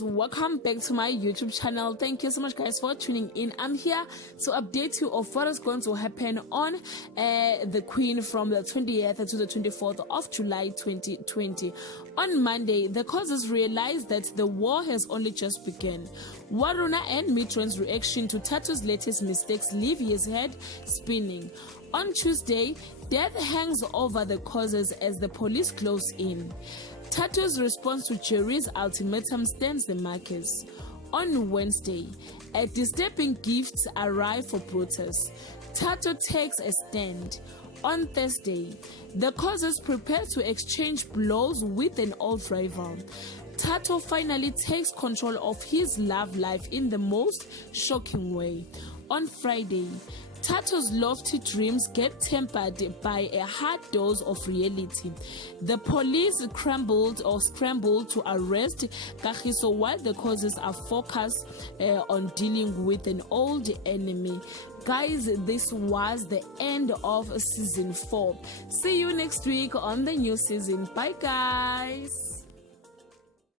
guys, welcome back to my YouTube channel. Thank you so much guys for tuning in. I'm here to update you of what is going to happen on the Queen from the 20th to the 24th of July 2020. On Monday, the causes realized that the war has only just begun. Waruna and Mitron's reaction to Tato's latest mistakes leave his head spinning. On Tuesday, death hangs over the causes as the police close in. Tato's response to Jerry's ultimatum stands the markers. On Wednesday, a disturbing gift arrived for Brutus. Tato takes a stand. On Thursday, the causes prepare to exchange blows with an old rival. Tato finally takes control of his love life in the most shocking way. On Friday, Tato's lofty dreams get tempered by a hard dose of reality. The police scrambled to arrest Kagiso while the causes are focused on dealing with an old enemy. Guys, this was the end of season 4. See you next week on the new season. Bye guys.